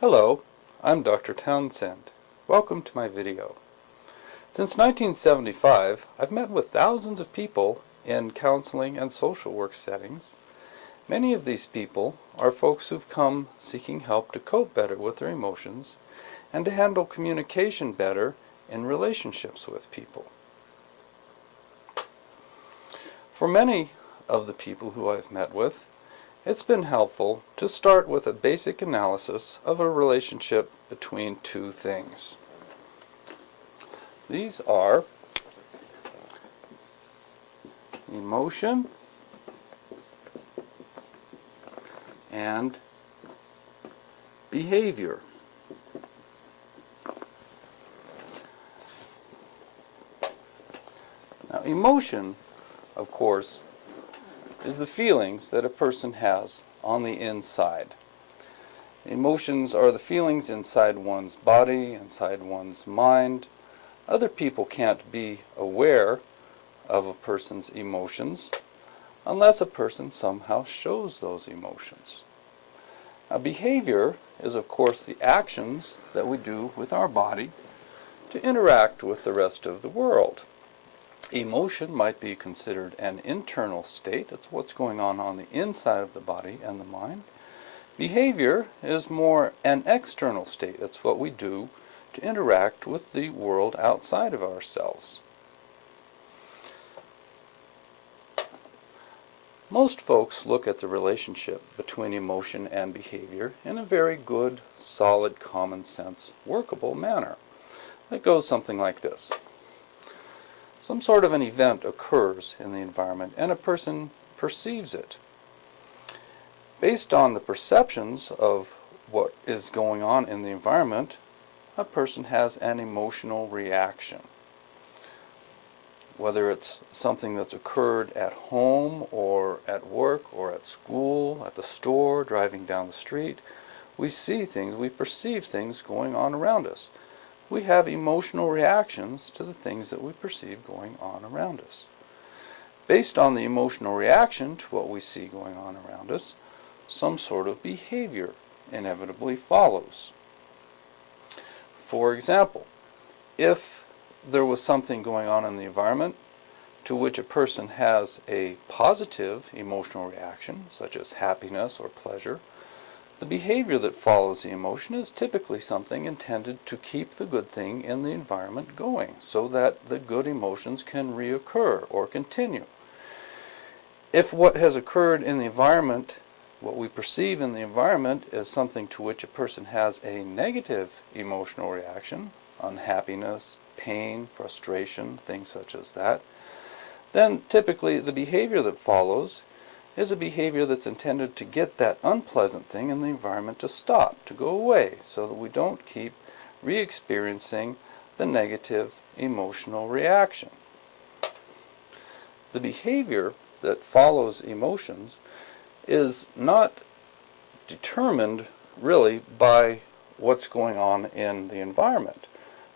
Hello, I'm Dr. Townsend. Welcome to my video. Since 1975, I've met with thousands of people in counseling and social work settings. Many of these people are folks who've come seeking help to cope better with their emotions and to handle communication better in relationships with people. For many of the people who I've met with, it's been helpful to start with a basic analysis of a relationship between two things. These are emotion and behavior. Now, emotion, of course, is the feelings that a person has on the inside. Emotions are the feelings inside one's body, inside one's mind. Other people can't be aware of a person's emotions unless a person somehow shows those emotions. Now, behavior is, of course, the actions that we do with our body to interact with the rest of the world. Emotion might be considered an internal state. It's what's going on the inside of the body and the mind. Behavior is more an external state. It's what we do to interact with the world outside of ourselves. Most folks look at the relationship between emotion and behavior in a very good, solid, common sense, workable manner. It goes something like this. Some sort of an event occurs in the environment and a person perceives it. Based on the perceptions of what is going on in the environment, a person has an emotional reaction. Whether it's something that's occurred at home or at work or at school, at the store, driving down the street, we see things, we perceive things going on around us. We have emotional reactions to the things that we perceive going on around us. Based on the emotional reaction to what we see going on around us, some sort of behavior inevitably follows. For example, if there was something going on in the environment to which a person has a positive emotional reaction, such as happiness or pleasure, the behavior that follows the emotion is typically something intended to keep the good thing in the environment going so that the good emotions can reoccur or continue. If what has occurred in the environment, what we perceive in the environment, is something to which a person has a negative emotional reaction, unhappiness, pain, frustration, things such as that, then typically the behavior that follows is a behavior that's intended to get that unpleasant thing in the environment to stop, to go away, so that we don't keep re-experiencing the negative emotional reaction. The behavior that follows emotions is not determined really by what's going on in the environment.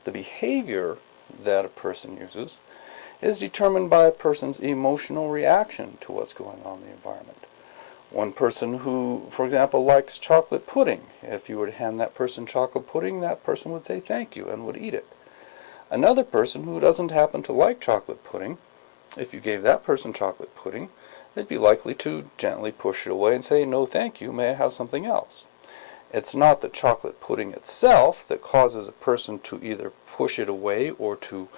The behavior that a person uses is determined by a person's emotional reaction to what's going on in the environment. One person who, for example, likes chocolate pudding, if you were to hand that person chocolate pudding, that person would say thank you and would eat it. Another person who doesn't happen to like chocolate pudding, if you gave that person chocolate pudding, they'd be likely to gently push it away and say, no thank you, may I have something else? It's not the chocolate pudding itself that causes a person to either push it away or to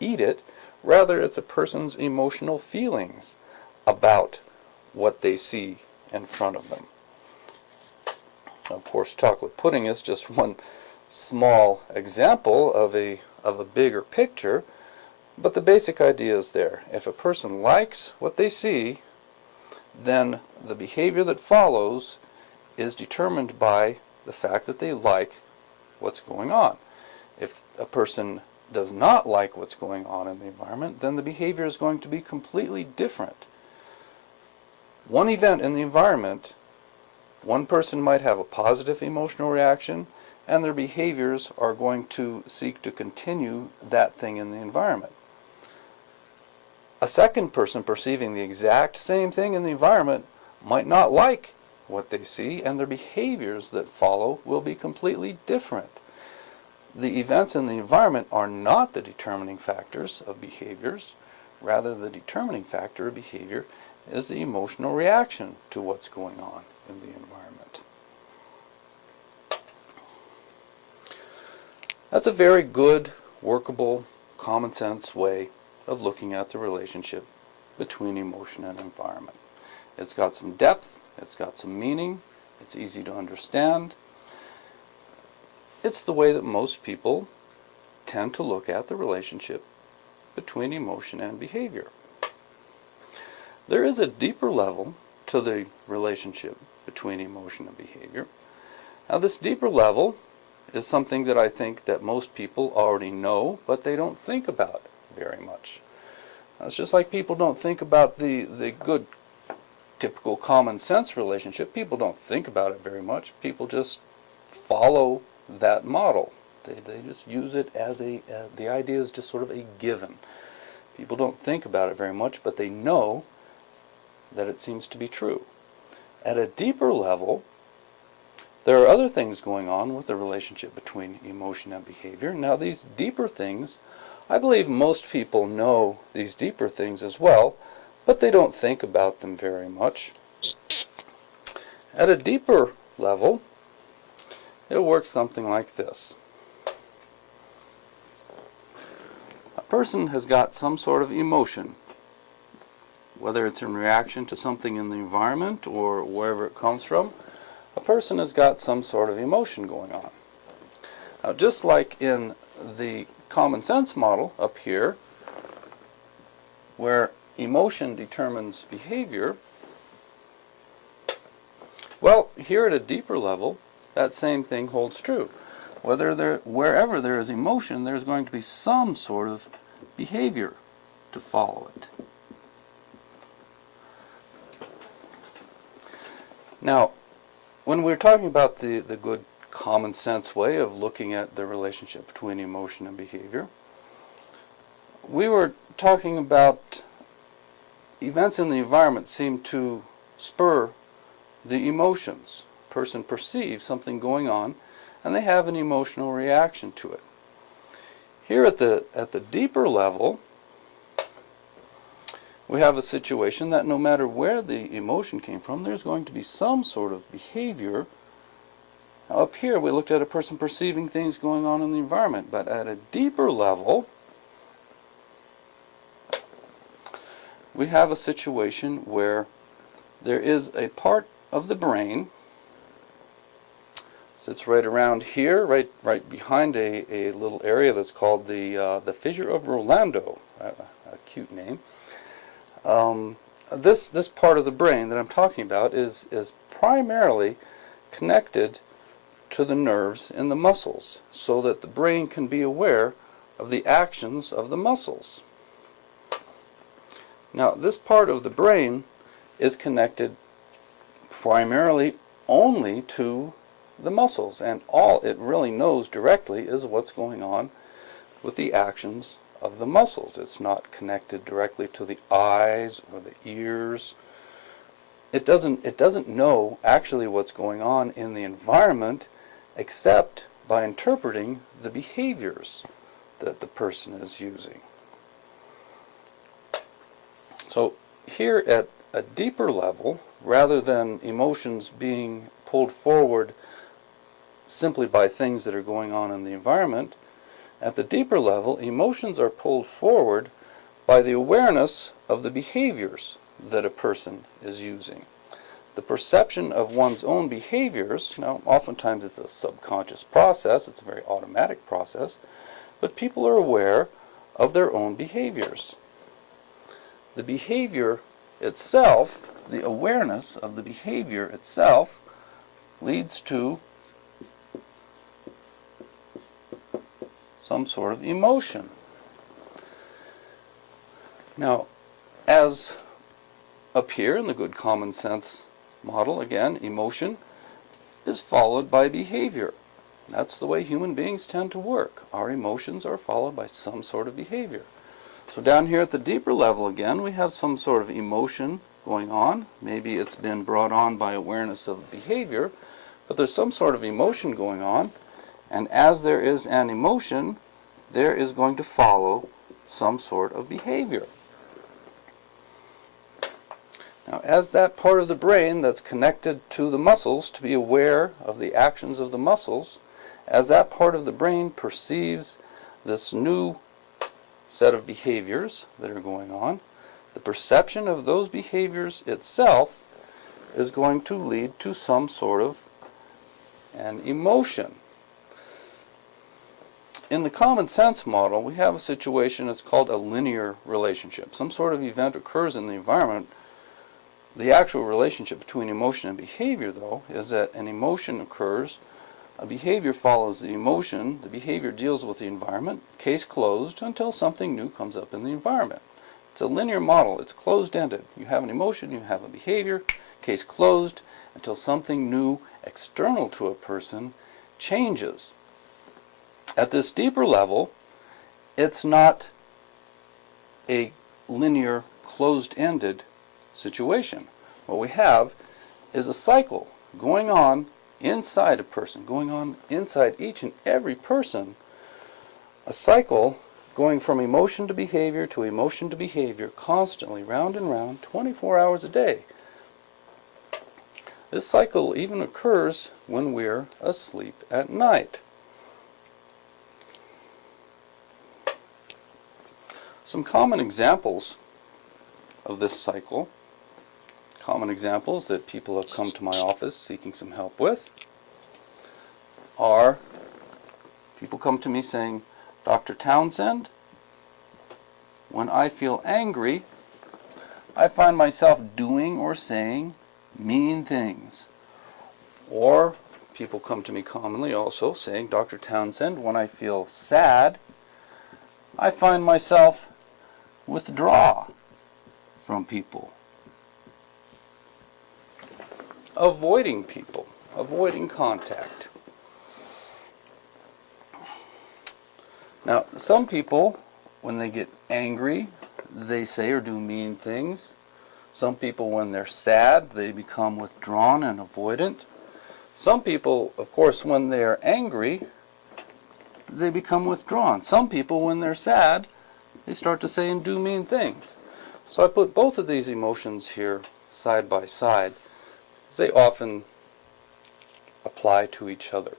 eat it. Rather, it's a person's emotional feelings about what they see in front of them. Of course, chocolate pudding is just one small example of a bigger picture, but the basic idea is there. If a person likes what they see, then the behavior that follows is determined by the fact that they like what's going on. If a person does not like what's going on in the environment, then the behavior is going to be completely different. One event in the environment, one person might have a positive emotional reaction, and their behaviors are going to seek to continue that thing in the environment. A second person perceiving the exact same thing in the environment might not like what they see, and their behaviors that follow will be completely different. The events in the environment are not the determining factors of behaviors. Rather, the determining factor of behavior is the emotional reaction to what's going on in the environment. That's a very good, workable, common sense way of looking at the relationship between emotion and environment. It's got some depth, it's got some meaning, it's easy to understand. It's the way that most people tend to look at the relationship between emotion and behavior. There is a deeper level to the relationship between emotion and behavior. Now, this deeper level is something that I think that most people already know, but they don't think about very much. It's just like people don't think about the good, typical common sense relationship. People don't think about it very much. People just follow that model. They just use it as the idea is just sort of a given. People don't think about it very much, but they know that it seems to be true. At a deeper level, there are other things going on with the relationship between emotion and behavior. Now, these deeper things, I believe most people know these deeper things as well, but they don't think about them very much. At a deeper level, it works something like this. A person has got some sort of emotion, whether it's in reaction to something in the environment or wherever it comes from. A person has got some sort of emotion going on. Now, just like in the common sense model up here, where emotion determines behavior, well, here at a deeper level, that same thing holds true. Wherever there is emotion, there's going to be some sort of behavior to follow it. Now, when we're talking about the good common sense way of looking at the relationship between emotion and behavior, we were talking about events in the environment seem to spur the emotions. A person perceives something going on and they have an emotional reaction to it. Here at the deeper level, we have a situation that no matter where the emotion came from, there's going to be some sort of behavior. Now, up here, we looked at a person perceiving things going on in the environment, but at a deeper level, we have a situation where there is a part of the brain, sits right around here, right behind a little area that's called the fissure of Rolando, a cute name. This part of the brain that I'm talking about is primarily connected to the nerves in the muscles, so that the brain can be aware of the actions of the muscles. Now, this part of the brain is connected primarily only to the muscles, and all it really knows directly is what's going on with the actions of the muscles. It's not connected directly to the eyes or the ears. It doesn't know actually what's going on in the environment except by interpreting the behaviors that the person is using. So here at a deeper level, rather than emotions being pulled forward simply by things that are going on in the environment, at the deeper level, emotions are pulled forward by the awareness of the behaviors that a person is using. The perception of one's own behaviors, now oftentimes it's a subconscious process, it's a very automatic process, but people are aware of their own behaviors. The behavior itself, the awareness of the behavior itself, leads to some sort of emotion. Now, as up here in the good common sense model, again, emotion is followed by behavior. That's the way human beings tend to work. Our emotions are followed by some sort of behavior. So down here at the deeper level again, we have some sort of emotion going on. Maybe it's been brought on by awareness of behavior, but there's some sort of emotion going on, and as there is an emotion, there is going to follow some sort of behavior. Now, as that part of the brain that's connected to the muscles to be aware of the actions of the muscles, as that part of the brain perceives this new set of behaviors that are going on, the perception of those behaviors itself is going to lead to some sort of an emotion. In the common sense model, we have a situation that's called a linear relationship. Some sort of event occurs in the environment. The actual relationship between emotion and behavior, though, is that an emotion occurs, a behavior follows the emotion, the behavior deals with the environment, case closed, until something new comes up in the environment. It's a linear model. It's closed-ended. You have an emotion, you have a behavior, case closed, until something new external to a person changes. At this deeper level, it's not a linear, closed-ended situation. What we have is a cycle going on inside a person, going on inside each and every person, a cycle going from emotion to behavior to emotion to behavior, constantly, round and round, 24 hours a day. This cycle even occurs when we're asleep at night. Some common examples of this cycle, common examples that people have come to my office seeking some help with, are people come to me saying, Dr. Townsend, when I feel angry, I find myself doing or saying mean things. Or people come to me commonly also saying, Dr. Townsend, when I feel sad, I find myself withdraw from people, avoiding people, avoiding contact. Now, some people, when they get angry, they say or do mean things. Some people, when they're sad, they become withdrawn and avoidant. Some people, of course, when they're angry, they become withdrawn. Some people, when they're sad, they start to say and do mean things. So I put both of these emotions here side by side, as they often apply to each other.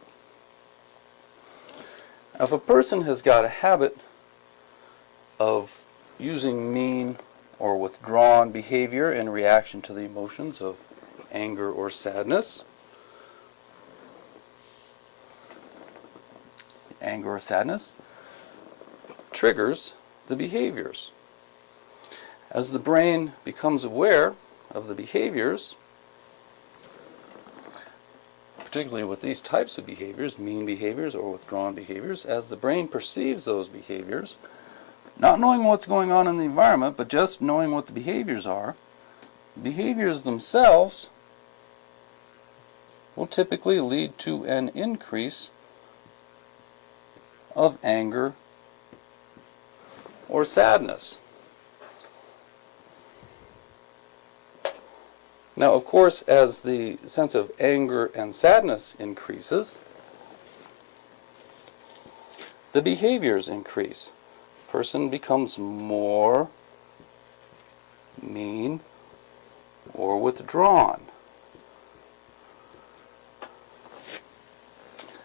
Now, if a person has got a habit of using mean or withdrawn behavior in reaction to the emotions of anger or sadness, triggers the behaviors. As the brain becomes aware of the behaviors, particularly with these types of behaviors, mean behaviors or withdrawn behaviors, as the brain perceives those behaviors, not knowing what's going on in the environment, but just knowing what the behaviors are, behaviors themselves will typically lead to an increase of anger or sadness. Now, of course, as the sense of anger and sadness increases, the behaviors increase. Person becomes more mean or withdrawn.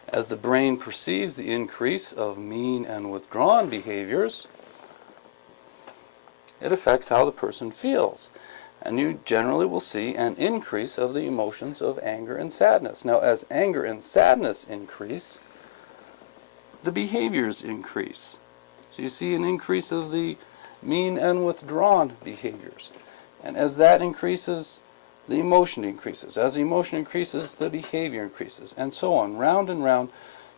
As the brain perceives the increase of mean and withdrawn behaviors, it affects how the person feels. And you generally will see an increase of the emotions of anger and sadness. Now, as anger and sadness increase, the behaviors increase. So you see an increase of the mean and withdrawn behaviors. And as that increases, the emotion increases. As the emotion increases, the behavior increases. And so on, round and round,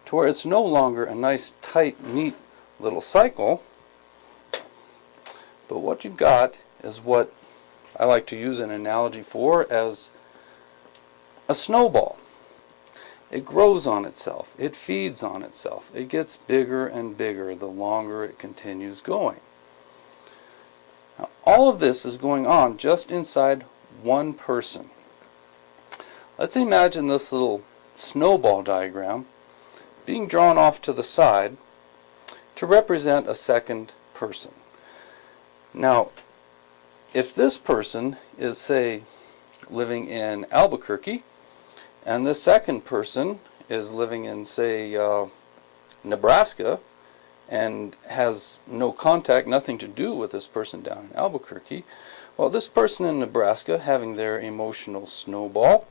to where it's no longer a nice, tight, neat little cycle. But what you've got is what I like to use an analogy for as a snowball. It grows on itself. It feeds on itself. It gets bigger and bigger the longer it continues going. Now, all of this is going on just inside one person. Let's imagine this little snowball diagram being drawn off to the side to represent a second person. Now, if this person is, say, living in Albuquerque, and this second person is living in, say, Nebraska, and has no contact, nothing to do with this person down in Albuquerque, well, this person in Nebraska, having their emotional snowball,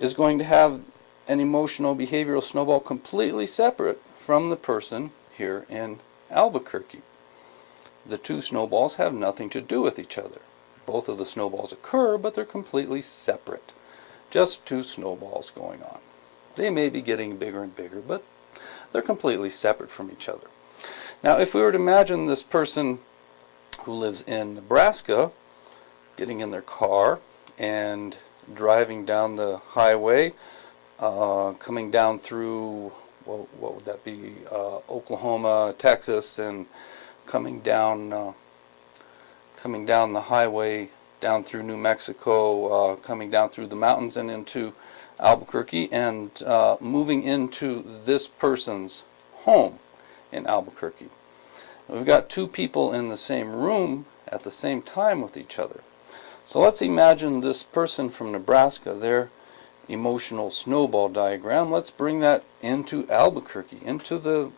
is going to have an emotional behavioral snowball completely separate from the person here in Albuquerque. The two snowballs have nothing to do with each other. Both of the snowballs occur, but they're completely separate. Just two snowballs going on. They may be getting bigger and bigger, but they're completely separate from each other. Now, if we were to imagine this person who lives in Nebraska getting in their car and driving down the highway, coming down through, well, what would that be, Oklahoma, Texas, and coming down the highway down through New Mexico, coming down through the mountains and into Albuquerque, and moving into this person's home in Albuquerque. We've got two people in the same room at the same time with each other. So let's imagine this person from Nebraska, their emotional snowball diagram. Let's bring that into Albuquerque, into the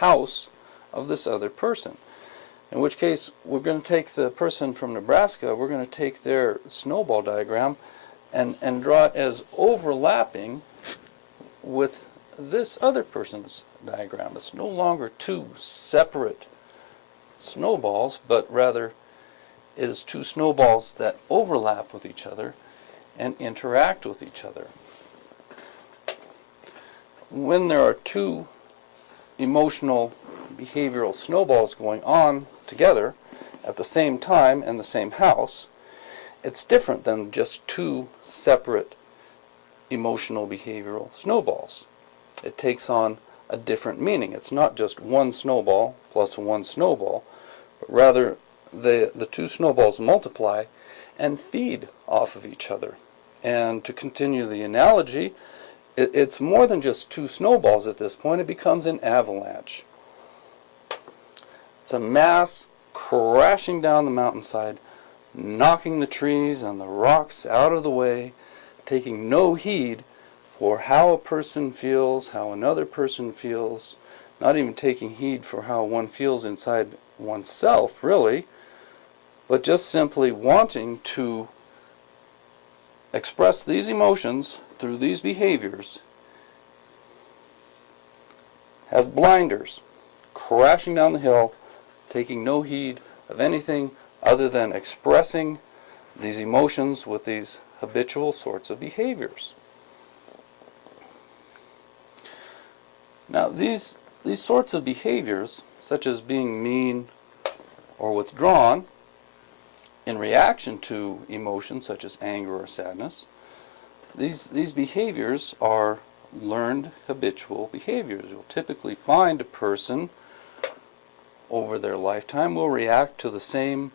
house of this other person. In which case, we're going to take the person from Nebraska, we're going to take their snowball diagram and draw it as overlapping with this other person's diagram. It's no longer two separate snowballs, but rather it is two snowballs that overlap with each other and interact with each other. When there are two emotional behavioral snowballs going on together at the same time in the same house, it's different than just two separate emotional behavioral snowballs. It takes on a different meaning. It's not just one snowball plus one snowball, but rather the two snowballs multiply and feed off of each other. And to continue the analogy, it's more than just two snowballs at this point. It becomes an avalanche. It's a mass crashing down the mountainside, knocking the trees and the rocks out of the way, taking no heed for how a person feels, how another person feels, not even taking heed for how one feels inside oneself, really, but just simply wanting to express these emotions through these behaviors, has blinders, crashing down the hill, taking no heed of anything other than expressing these emotions with these habitual sorts of behaviors. Now, these sorts of behaviors, such as being mean or withdrawn in reaction to emotions such as anger or sadness, these behaviors are learned habitual behaviors. You'll typically find a person over their lifetime will react to the same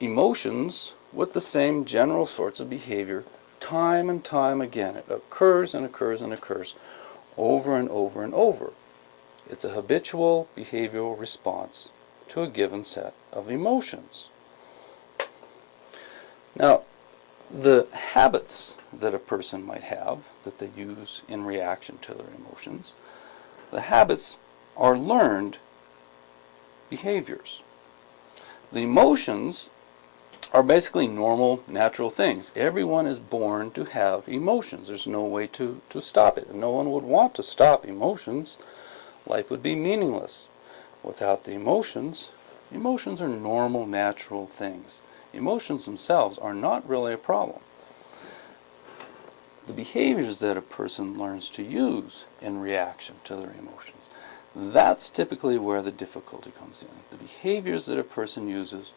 emotions with the same general sorts of behavior time and time again. It occurs and occurs and occurs over and over and over. It's a habitual behavioral response to a given set of emotions. Now, the habits that a person might have that they use in reaction to their emotions, the habits are learned behaviors. The emotions are basically normal, natural things. Everyone is born to have emotions. There's no way to stop it. No one would want to stop emotions. Life would be meaningless without the emotions. Emotions are normal, natural things. Emotions themselves are not really a problem. The behaviors that a person learns to use in reaction to their emotions, that's typically where the difficulty comes in. The behaviors that a person uses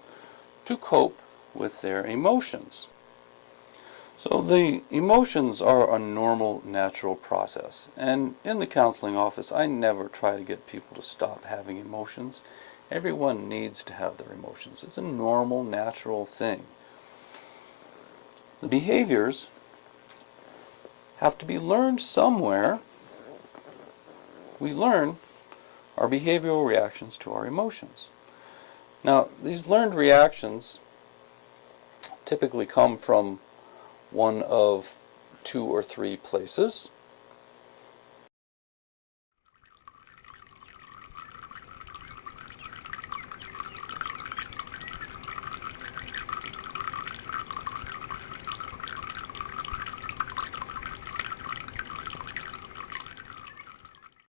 to cope with their emotions. So the emotions are a normal, natural process. And in the counseling office, I never try to get people to stop having emotions. Everyone needs to have their emotions. It's a normal, natural thing. The behaviors have to be learned somewhere. We learn our behavioral reactions to our emotions. Now, these learned reactions typically come from one of two or three places.